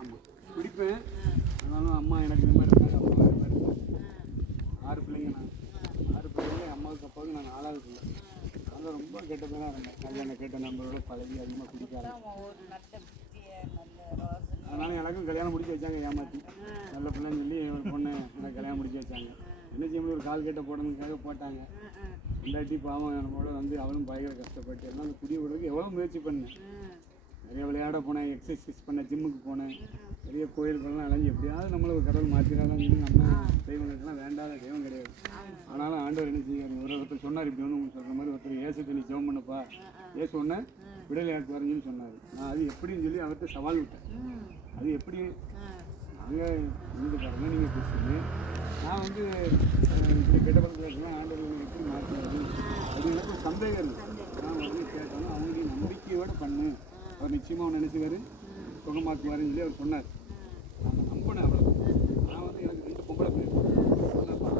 ஆமாம் குடிப்பேன். ஆனாலும் அம்மா எனக்கு இந்த மாதிரி இருக்காங்க, அப்பா இந்த மாதிரி இருக்காங்க. 6 பிள்ளைங்க. நான் 6 பிள்ளைங்க. அம்மாவுக்கு அப்பாவுக்கு நான் 4வது பிள்ளை. அதனால் ரொம்ப கெட்ட பேராக இருந்தேன். கல்யாணம் கேட்ட நம்மளோட பழகி அதிகமாக குடிக்காது. அதனால் எனக்கும் கல்யாணம் முடிச்சு வச்சாங்க ஏமாற்றி. நல்ல பிள்ளைன்னு சொல்லி ஒரு பொண்ணு எனக்கு கல்யாணம் முடிச்சு வச்சாங்க. என்ன செய்ய முடியும், ஒரு கால் கேட்ட போடணுக்காக போட்டாங்க. இல்லாட்டி பாவம் நம்மளோட வந்து அவளும் பயங்கர கஷ்டப்பட்டு எல்லாம் அந்த குடிய விடுறதுக்கு எவ்வளோ முயற்சி பண்ணேன். நிறைய விளையாட போனேன், எக்ஸசைஸ் பண்ணேன், ஜிம்முக்கு போனேன், நிறைய கோயில்கள்லாம் அலைஞ்சி எப்படியாவது நம்மளை ஒரு கடவுள் மாற்றிடாதான் சொல்லி நம்ம தெய்வங்களுக்கெல்லாம் வேண்டாத தெய்வம் கிடையாது. ஆனாலும் ஆண்டவர் என்ன செய்யாரு, ஒருத்தர் சொன்னார், இப்படி வந்து உங்களுக்கு சொல்கிற மாதிரி ஒருத்தர் ஏசுக்கு நீ ஜெபம் பண்ணப்பா, ஏசு ஒன்று விடுதலை ஆக்குவாருன்னு சொல்லி சொன்னார். நான் அது எப்படின்னு சொல்லி அவர்கிட்ட சவால் விட்டேன். அது எப்படி, நாங்கள் இந்துக்காரங்க, நீங்கள் கிறிஸ்டின்னு, நான் வந்து இப்படி கெட்ட பழக்கம் ஆண்டவர் எப்படி மாற்றுறது, அது எனக்கு ஒரு சந்தேகம் இருக்குது. நான் வந்து கேட்டாலும் அவங்களுடைய நம்பிக்கையோடு பண்ணு, அவர் நிச்சயமாக அவன் நினச்சிவார், சுகமாக்குவாருன்னு சொல்லி அவர் சொன்னார். நம்ம நம்பினேன் அவ்வளோ. நான் வந்து எனக்கு 2 பொம்பளை பிள்ளைகள்,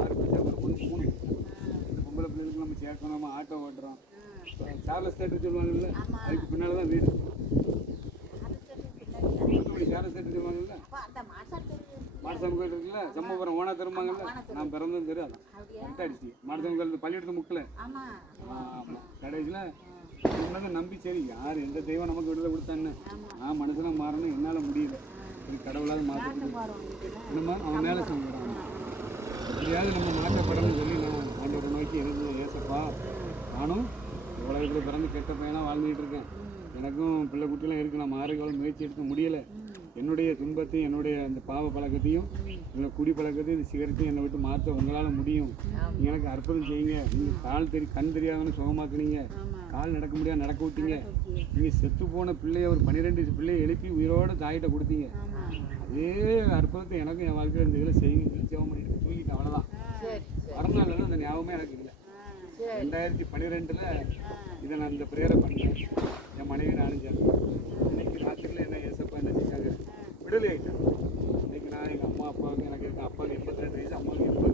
6 பிள்ளை, ஒரு பொண்ணு 3. 2 பொம்பளை பிள்ளைகளுக்கு நம்ம சேர்க்கணும், நம்ம ஆட்டோ ஓட்டுறோம். சார்லஸ் தேட்டர் சொல்லுவாங்கல்ல, அதுக்கு பின்னால் தான் வீடு. சார்லஸ் தேட்டர் சொல்லுவாங்கல்ல, மாடசாமி கோயில் இருக்குல்ல, செம்மபுரம் ஓனா தருவாங்கல்ல, நான் பிறந்ததும் தெரு அதான் கரெக்டாக அடிச்சு. மாடசாமி கோயில் பள்ளியிடத்து முக்கில். ஆமாம், கடைசியில் சொன்னதை நம்பி சரி யார் எந்த தெய்வம் நமக்கு விடுதலை கொடுத்தான்னு, நான் மனுஷனாக மாறணும், என்னால் முடியல, சரி கடவுளாக மாற்றிட்டு நம்ம அவன் மேலே சொல்லுறான். எப்படியாவது நம்ம மாற்றப்படணும்னு சொல்லி நான் ஆண்டவரை நோக்கி இருந்து, ஏசப்பா நானும் உலகத்தில் பிறந்து கெட்ட பையனாக வாழ்ந்துகிட்டு இருக்கேன், எனக்கும் பிள்ளை குட்டிலாம் இருக்குது, நான் மாறுக்கு எவ்வளோ முயற்சி எடுக்க முடியலை, என்னுடைய துன்பத்தையும் என்னுடைய அந்த பாவ பழக்கத்தையும் என்னோட குடி பழக்கத்தையும் இந்த சிகரெட்டையும் என்னை விட்டு மாற்ற உங்களால் முடியும். நீங்கள் எனக்கு அற்புதம் செய்யுங்க. நீங்கள் கண் தெரியாதவன்னு சுகமாக்குனீங்க, கால் நடக்க முடியாது நடக்க விட்டீங்க, நீங்கள் செத்து போன பிள்ளைய ஒரு 12 பிள்ளையை எழுப்பி உயிரோடு தாயிட்ட கொடுத்தீங்க, அதே அற்புதத்தை எனக்கும் என் வாழ்க்கையில் இந்த இதில் செய்யுங்க. சேவம் பண்ணிட்டு தூங்கிட்டு அவ்வளோதான். மறுநாள் அந்த ஞாபகமே எனக்கு இல்லை. 2012 இதை நான் இந்த பிரேயரை பண்ணேன். என் மனைவி நானும் சேர்ந்தேன். இன்னைக்கு ராத்திரியில் என்ன ஏசப்பா என்ன செஞ்சாங்க, விடுதலை ஆகிட்டேன். இன்னைக்கு நான் எங்கள் அம்மா அப்பாவுக்கு எனக்கு இருக்கேன், அப்பாவுக்கு 82 வயசு, அம்மாவுக்கு 80.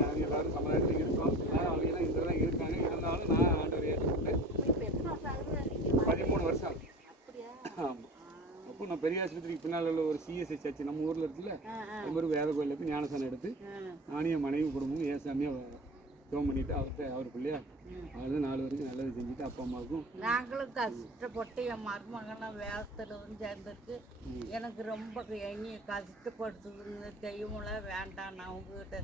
நாங்கள் எல்லோரும் சமுதாயத்தில் இருக்கோம். அவங்கெல்லாம் இந்த தான் இருக்காங்க. இருந்தாலும் நான் ஆண்டவர் ஏற்றுக்கிட்டேன். 13 வருஷம் ஆகும். ஆமாம். அப்போ நான் பெரிய ஆஸ்பத்திரிக்கு பின்னால் உள்ள ஒரு சிஎஸ்ஐ சர்ச்சு நம்ம ஊரில் இருக்குல்ல, அது மாதிரி வேத கோயிலில் போய் ஞானசானம் எடுத்து நானும் என் மனைவி குடும்பமும் ஏசாமியாக ஜோம் பண்ணிட்டு அவர் பிள்ளையா அது 4 வரைக்கும் நல்லது செஞ்சுட்டு அப்பா அம்மாவுக்கும் நாங்களும் கஷ்டப்பட்டு என் மருமகெல்லாம் வேகத்தில் வந்து சேர்ந்துருக்கு. எனக்கு ரொம்ப எண்ணி கஷ்டப்படுத்துதுங்க, தெய்வம்லாம் வேண்டாம், நான் உங்ககிட்ட